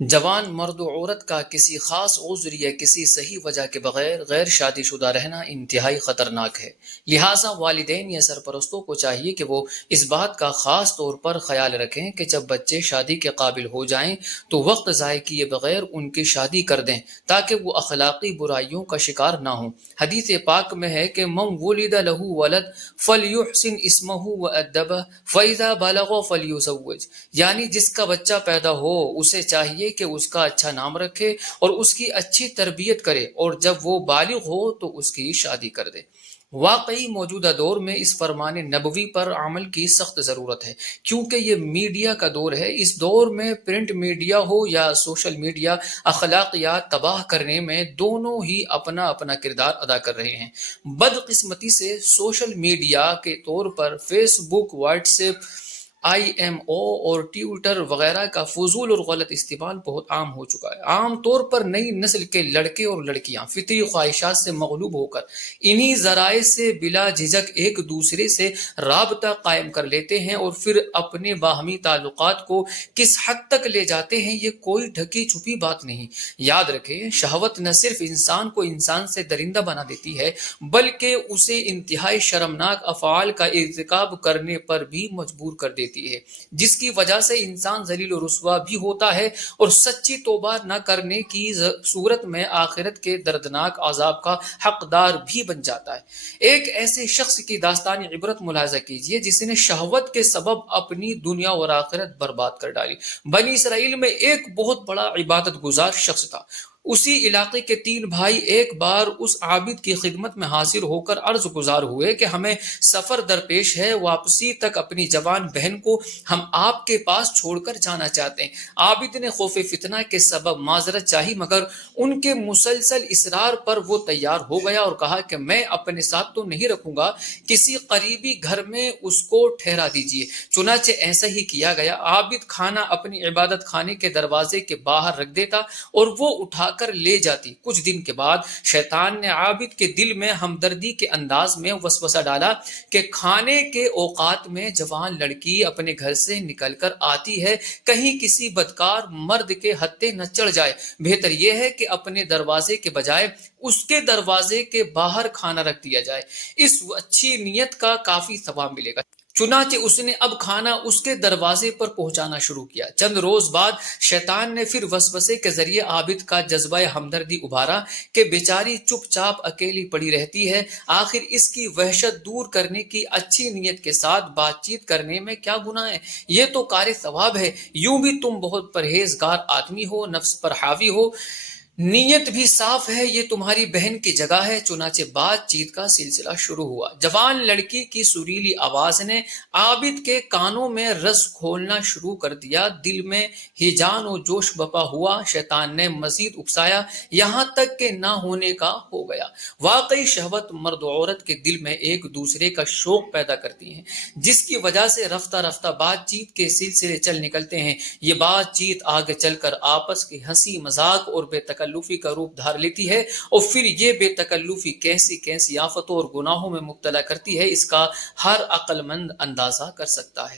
جوان مرد و عورت کا کسی خاص عذر یا کسی صحیح وجہ کے بغیر غیر شادی شدہ رہنا انتہائی خطرناک ہے۔ لہٰذا والدین یا سرپرستوں کو چاہیے کہ وہ اس بات کا خاص طور پر خیال رکھیں کہ جب بچے شادی کے قابل ہو جائیں تو وقت ضائع کیے بغیر ان کی شادی کر دیں تاکہ وہ اخلاقی برائیوں کا شکار نہ ہوں۔ حدیث پاک میں ہے کہ من ولد لہ ولد فلیحسن اسمہ وادبہ فاذا بلغ فلیزوج، یعنی جس کا بچہ پیدا ہو اسے چاہیے کہ اس کا اچھا نام رکھے اور اس کی اچھی تربیت کرے، اور جب وہ بالغ ہو تو اس کی شادی کر دے۔ واقعی موجودہ دور میں اس فرمان نبوی پر عمل کی سخت ضرورت ہے، کیونکہ یہ میڈیا کا دور ہے۔ اس دور میں پرنٹ میڈیا ہو یا سوشل میڈیا، اخلاقیات تباہ کرنے میں دونوں ہی اپنا اپنا کردار ادا کر رہے ہیں۔ بدقسمتی سے سوشل میڈیا کے طور پر فیس بک، واٹس ایپ، IMO اور ٹویٹر وغیرہ کا فضول اور غلط استعمال بہت عام ہو چکا ہے۔ عام طور پر نئی نسل کے لڑکے اور لڑکیاں فطری خواہشات سے مغلوب ہو کر انہی ذرائع سے بلا جھجک ایک دوسرے سے رابطہ قائم کر لیتے ہیں اور پھر اپنے باہمی تعلقات کو کس حد تک لے جاتے ہیں یہ کوئی ڈھکی چھپی بات نہیں۔ یاد رکھیں، شہوت نہ صرف انسان کو انسان سے درندہ بنا دیتی ہے بلکہ اسے انتہائی شرمناک افعال کا ارتکاب کرنے پر بھی مجبور کر دیتی ہے، جس کی وجہ سے انسان ذلیل و رسوا بھی ہوتا ہے اور سچی توبہ نہ کرنے کی صورت میں آخرت کے دردناک عذاب کا حقدار بھی بن جاتا ہے۔ ایک ایسے شخص کی داستان عبرت ملاحظہ کیجئے جس نے شہوت کے سبب اپنی دنیا اور آخرت برباد کر ڈالی۔ بنی اسرائیل میں ایک بہت بڑا عبادت گزار شخص تھا۔ اسی علاقے کے 3 بھائی ایک بار اس عابد کی خدمت میں حاضر ہو کر عرض گزار ہوئے کہ ہمیں سفر درپیش ہے، واپسی تک اپنی جوان بہن کو ہم آپ کے پاس چھوڑ کر جانا چاہتے ہیں۔ عابد نے خوف فتنہ کے سبب معذرت چاہی، مگر ان کے مسلسل اصرار پر وہ تیار ہو گیا اور کہا کہ میں اپنے ساتھ تو نہیں رکھوں گا، کسی قریبی گھر میں اس کو ٹھہرا دیجیے۔ چنانچہ ایسا ہی کیا گیا۔ عابد کھانا اپنی عبادت خانے کے دروازے کے باہر رکھ دیتا اور وہ اٹھا کر لے جاتی۔ کچھ دن کے بعد شیطان نے عابد کے دل میں ہمدردی کے انداز میں وسوسہ ڈالا کہ کھانے کے اوقات میں جوان لڑکی اپنے گھر سے نکل کر آتی ہے، کہیں کسی بدکار مرد کے ہتھے نہ چڑھ جائے، بہتر یہ ہے کہ اپنے دروازے کے بجائے اس کے دروازے کے باہر کھانا رکھ دیا جائے، اس اچھی نیت کا کافی ثواب ملے گا۔ چنانچہ اس نے اب کھانا اس کے دروازے پر پہنچانا شروع کیا۔ چند روز بعد شیطان نے پھر وسوسے کے ذریعے عابد کا جذبہ ہمدردی ابھارا کہ بیچاری چپ چاپ اکیلی پڑی رہتی ہے، آخر اس کی وحشت دور کرنے کی اچھی نیت کے ساتھ بات چیت کرنے میں کیا گناہ ہے، یہ تو کار ثواب ہے، یوں بھی تم بہت پرہیزگار آدمی ہو، نفس پر حاوی ہو، نیت بھی صاف ہے، یہ تمہاری بہن کی جگہ ہے۔ چنانچہ بات چیت کا سلسلہ شروع ہوا۔ جوان لڑکی کی سریلی آواز نے عابد کے کانوں میں رس کھولنا شروع کر دیا، دل میں ہیجان و جوش بپا ہوا۔ شیطان نے مزید اکسایا، یہاں تک کہ نہ ہونے کا ہو گیا۔ واقعی شہوت مرد و عورت کے دل میں ایک دوسرے کا شوق پیدا کرتی ہے، جس کی وجہ سے رفتہ رفتہ بات چیت کے سلسلے چل نکلتے ہیں۔ یہ بات چیت آگے چل کر آپس کی ہنسی مذاق اور بے تکلفی کا روپ دھار لیتی ہے، اور پھر یہ بے تکلفی کیسی کیسی آفتوں اور گناہوں میں مبتلا کرتی ہے، اس کا ہر عقل مند اندازہ کر سکتا ہے۔